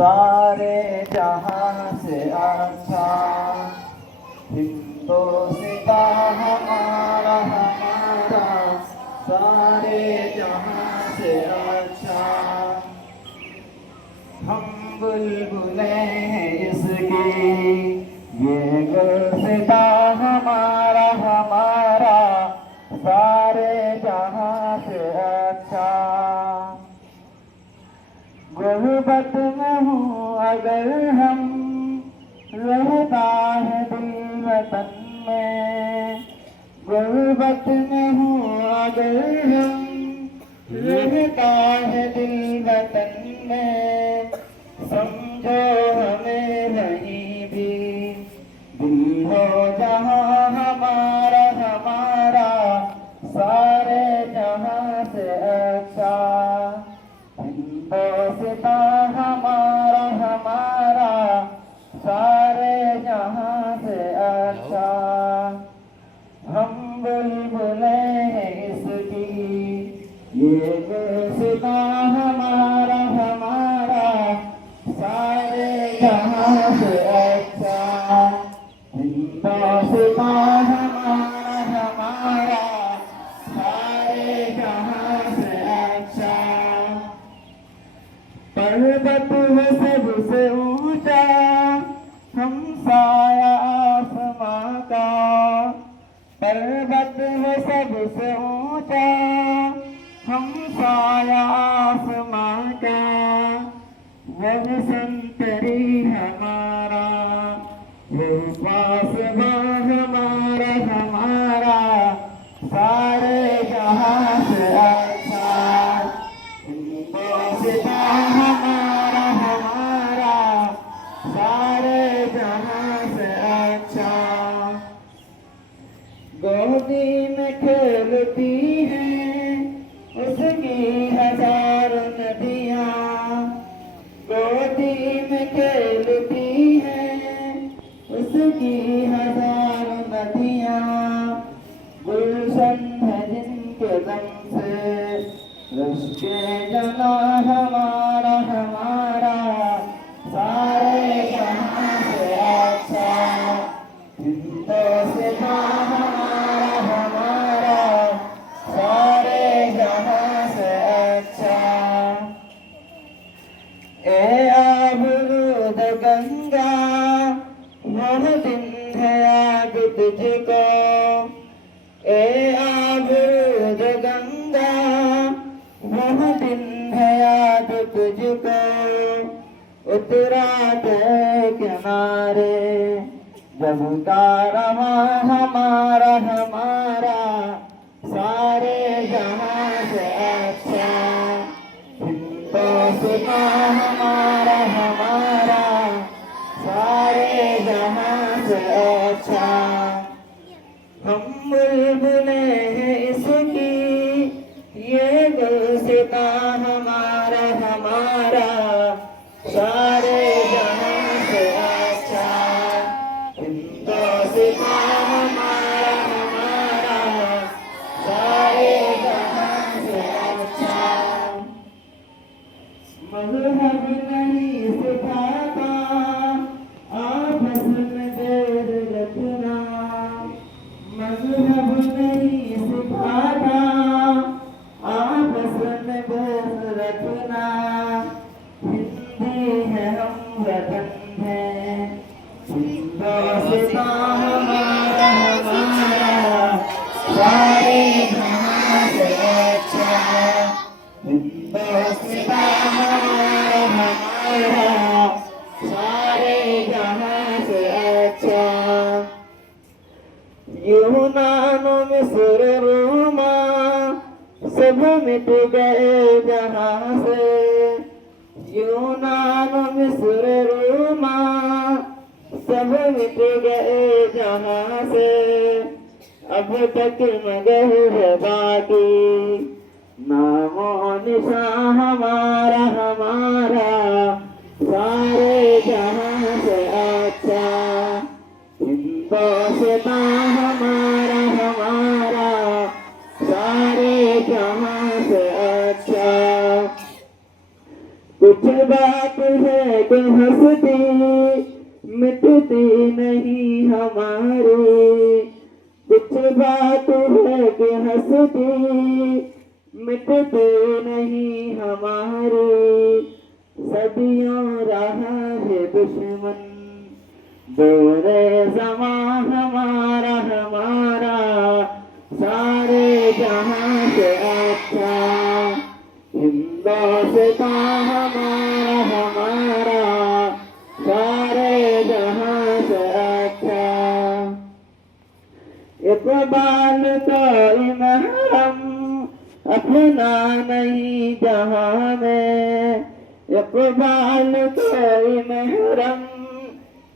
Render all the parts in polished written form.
सारे जहां से अच्छा हिंदोस्ता हमारा हमारा सारे जहां से अच्छा। हम बुलबुलें हैं इसकी ये गुलसिता हमारा हमारा सारे जहां से अच्छा। गुर्बत में हूँ अगर हम रहता है दिल वतन में, गुर्बत में हूँ अगर हम रहता है दिल वतन में। समझो हमें नहीं भी दिल हो जहाँ हमारा हमारा सारे जहाँ से अच्छा। हिंदोस्ता हमारा हमारा सारे जहाँ से अच्छा। हम बुलबुलें हैं इसकी ये गुलसिता हमारा हमारा सारे जहाँ से अच्छा। हिंदोस्ता हमारा हमारा सारे जहाँ से अच्छा। पर्वत है सबसे ऊंचा हम साया आसमां का, पर्वत है सबसे ऊंचा हम साया आसमां का। वो संतरी हमारा वो पासबां हमारा हमारा सारे जहां से अच्छा। हिंदोस्ता हमारा हमारा सारे जहां से अच्छा। गोदी में खेलती हैं उसकी हजार नदियाँ, गोदी में खेलती हैं उसकी हजार नदियाँ। गुलशन है जिनके दम से रश्के जना हमारा हमारा सारे जहां से अच्छा। हिंदोस्ता हमारा हमारा सारे जहां से अच्छा। ए आबरूद गंगा वह दिन है याद तुझको, ए आबरूद गंगा वह दिन है याद तुझको। उतरा के किनारे जब कारवा हमारा हमारा सारे जहां से अच्छा। हिंदोस्ता हमारा हमारा सारे जहां से अच्छा। हम बुलबुलें हैं इसकी ये गुलसिता हमारा हमारा सारे जहां से अच्छा। हिंदोस्ता हमारा हमारा सारे जहां से अच्छा। मज़हब नहीं सिखाता आपस में बैर रखना, मज़हब नहीं सिखाता आपस में बैर रखना। हिंदी है हम वतन है हिंदोस्ता हमारा हमारा सारे जहां से अच्छा। हिंदोस्ता हमारा हमारा सारे जहां से अच्छा। यूनान मिस्र रोमा सब मिट गए जहां से, यूनान मिस्र रोमा सब मिट गए जहां से। अब तक मगर है बाकी नामो निशान हमारा हमारा सारे जहां से अच्छा। हिंदोस्ता हमारा हमारा सारे जहां से अच्छा। कुछ बात है कि हंसती मिटती नहीं हमारी, कुछ बात है कि हंसती मिटती नहीं हमारी, सदियों रहा है दुश्मन दूरे ज़मां हमारा हमारा, सारे जहां से अच्छा हिंदुस्तान हमारा हमारा, सारे जहां से अच्छा। इक़बाल कोई महरम अपना नहीं जहां में, इक़बाल कोई महरम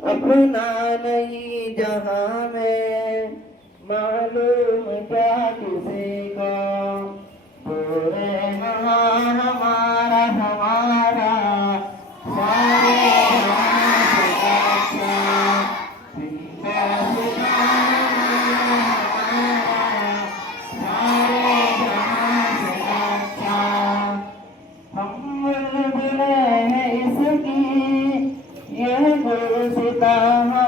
अपना नहीं जहां में, मालूम क्या किसी को पूरे जहां हमारा हमारा, सारे जहां से अच्छा हिंदुस्तान हमारा, सारे जहां से अच्छा। हम बुलबुलें हैं इसकी ये गुलसितां